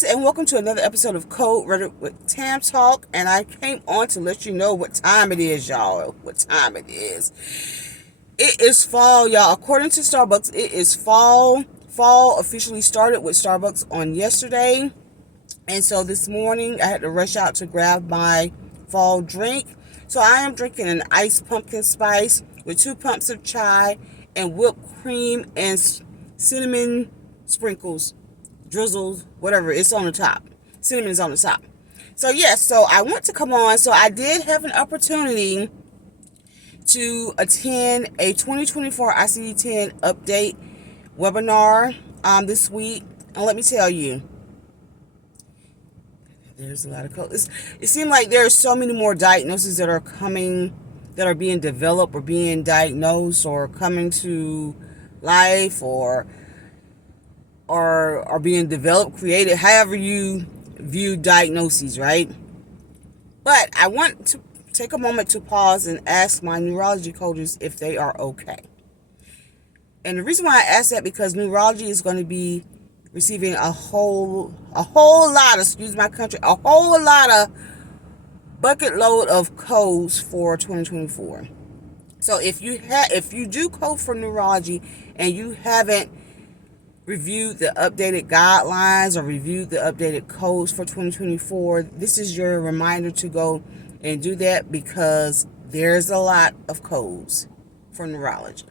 guys, and welcome to another episode of Code Reddit with Tam Talk. And I came on to let you know what time it is, y'all. What time it is. It is fall, y'all. According to Starbucks, it is fall. Fall officially started with Starbucks on yesterday. And so this morning, I had to rush out to grab my fall drink. So I am drinking an iced pumpkin spice with 2 pumps of chai and whipped cream and cinnamon sprinkles. Drizzles, whatever, it's on the top. Cinnamon is on the top. So yes, so I want to come on. So I did have an opportunity to attend a 2024 ICD-10 update webinar this week. And let me tell you, there's a lot of codes. It seems like there are so many more diagnoses that are coming, that are being developed or being diagnosed or coming to life or are being developed, created, however you view diagnoses, right? But I want to take a moment to pause and ask my neurology coders if they are okay. And the reason why I ask that, because neurology is going to be receiving a whole lot of, excuse my country, a whole lot of bucket load of codes for 2024. So if you do code for neurology and you haven't reviewed the updated guidelines or reviewed the updated codes for 2024, this is your reminder to go and do that, because there's a lot of codes for neurology.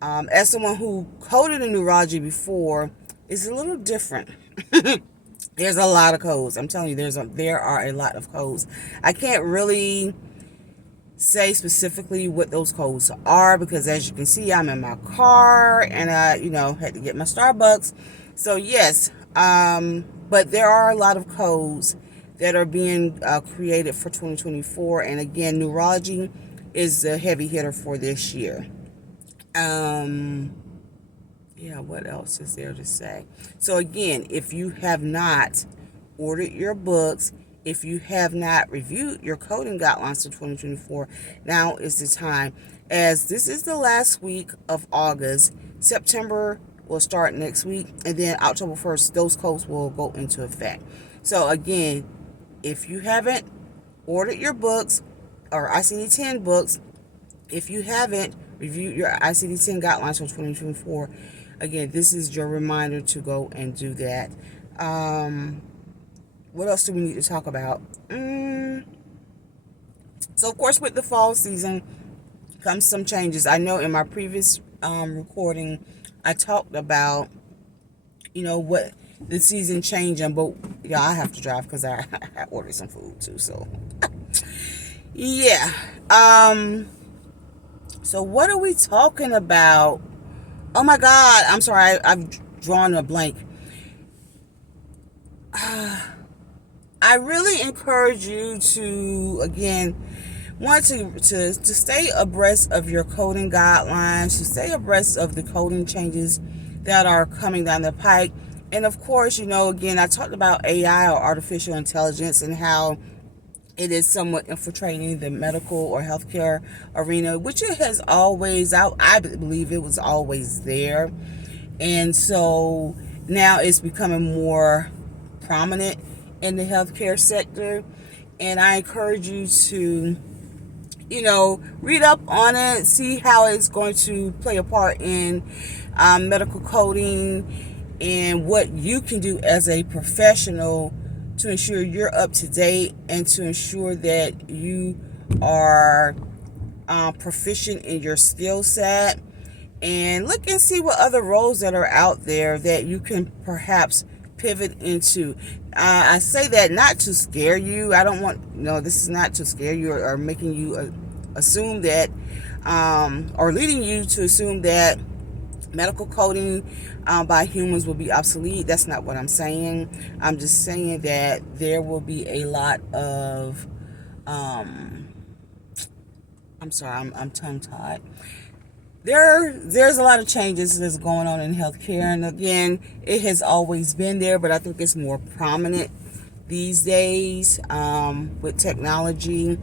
As someone who coded in neurology before, it's a little different. There's a lot of codes. I'm telling you, there are a lot of codes. I can't really say specifically what those codes are, because as you can see, I'm in my car and I had to get my Starbucks. So yes, but there are a lot of codes that are being created for 2024, and again, neurology is the heavy hitter for this year. What else is there to say? So again, if you have not ordered your books, if you have not reviewed your coding guidelines for 2024, now is the time, as this is the last week of August. September will start next week, and then October 1st, those codes will go into effect. So again, if you haven't ordered your books or ICD-10 books, if you haven't reviewed your ICD-10 guidelines for 2024, again, this is your reminder to go and do that. What else do we need to talk about? So, of course, with the fall season comes some changes. I know in my previous recording, I talked about, what the season changing. But, yeah, I have to drive because I ordered some food, too. So, yeah. So, what are we talking about? Oh, my God. I'm sorry. I've drawn a blank. I really encourage you to, again, want to stay abreast of your coding guidelines, to stay abreast of the coding changes that are coming down the pike. And of course, again, I talked about AI, or artificial intelligence, and how it is somewhat infiltrating the medical or healthcare arena, which it has always, I believe it was always there. And so now it's becoming more prominent in the healthcare sector, and I encourage you to, read up on it, see how it's going to play a part in medical coding, and what you can do as a professional to ensure you're up to date, and to ensure that you are proficient in your skill set. And look and see what other roles that are out there that you can perhaps pivot into. I say that not to scare you. I don't want, this is not to scare you or making you assume that, or leading you to assume that medical coding by humans will be obsolete. That's not what I'm saying. I'm just saying that there will be a lot of, I'm sorry, I'm tongue-tied. There's a lot of changes that's going on in healthcare, and again, it has always been there, but I think it's more prominent these days with technology.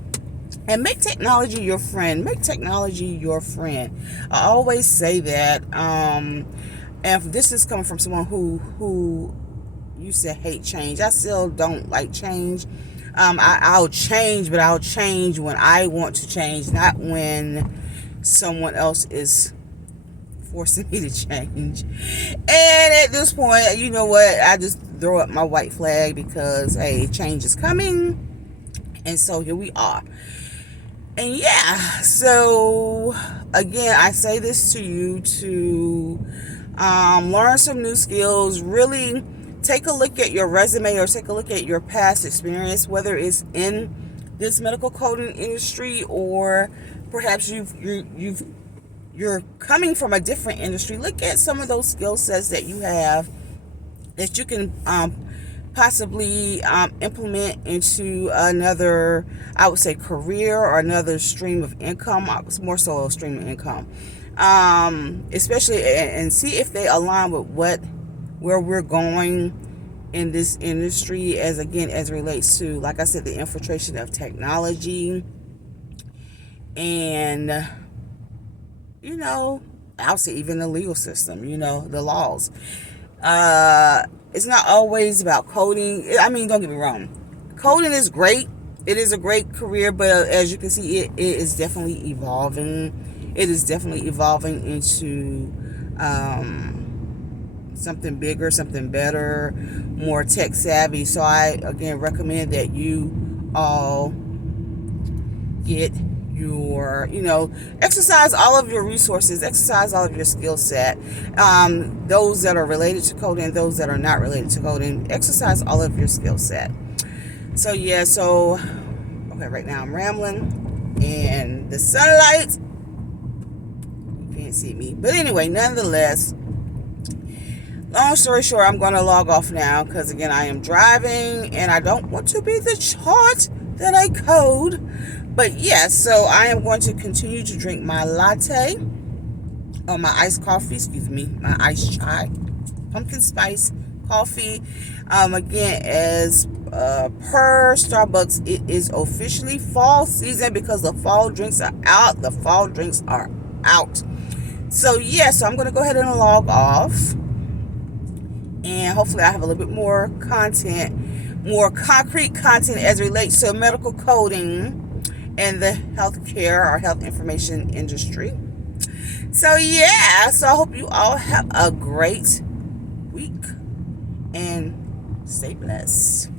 And make technology your friend. Make technology your friend. I always say that, and this is coming from someone who used to hate change. I still don't like change. I'll change, but I'll change when I want to change, not when someone else is forcing me to change. And at this point, you know what? I just throw up my white flag because, hey, change is coming. And so here we are. And yeah, so again, I say this to you to learn some new skills. Really take a look at your resume or take a look at your past experience, whether it's in this medical coding industry or perhaps you're coming from a different industry. Look at some of those skill sets that you have that you can possibly implement into another, I would say, career or another stream of income. More so a stream of income, especially, and see if they align with where we're going in this industry, as relates to, like I said, the infiltration of technology and, you know, I'll say even the legal system, you know, the laws. It's not always about coding. I mean, don't get me wrong. Coding is great. It is a great career, but as you can see, it is definitely evolving. It is definitely evolving into something bigger, something better, more tech savvy. So I, again, recommend that you all get your, exercise all of your resources, exercise all of your skill set, those that are related to coding, those that are not related to coding, exercise all of your skill set. So yeah, okay, right now I'm rambling and the sunlight, you can't see me, but anyway, nonetheless, long story short, I'm going to log off now because, again, I am driving and I don't want to be the chart that I code. But yes, so I am going to continue to drink my latte, or my iced coffee, my iced chai, pumpkin spice coffee. Again, as per Starbucks, it is officially fall season because the fall drinks are out. The fall drinks are out. So yeah, so I'm going to go ahead and log off. And hopefully I have a little bit more content, more concrete content as it relates to medical coding and the healthcare or health information industry. So yeah, so I hope you all have a great week and stay blessed.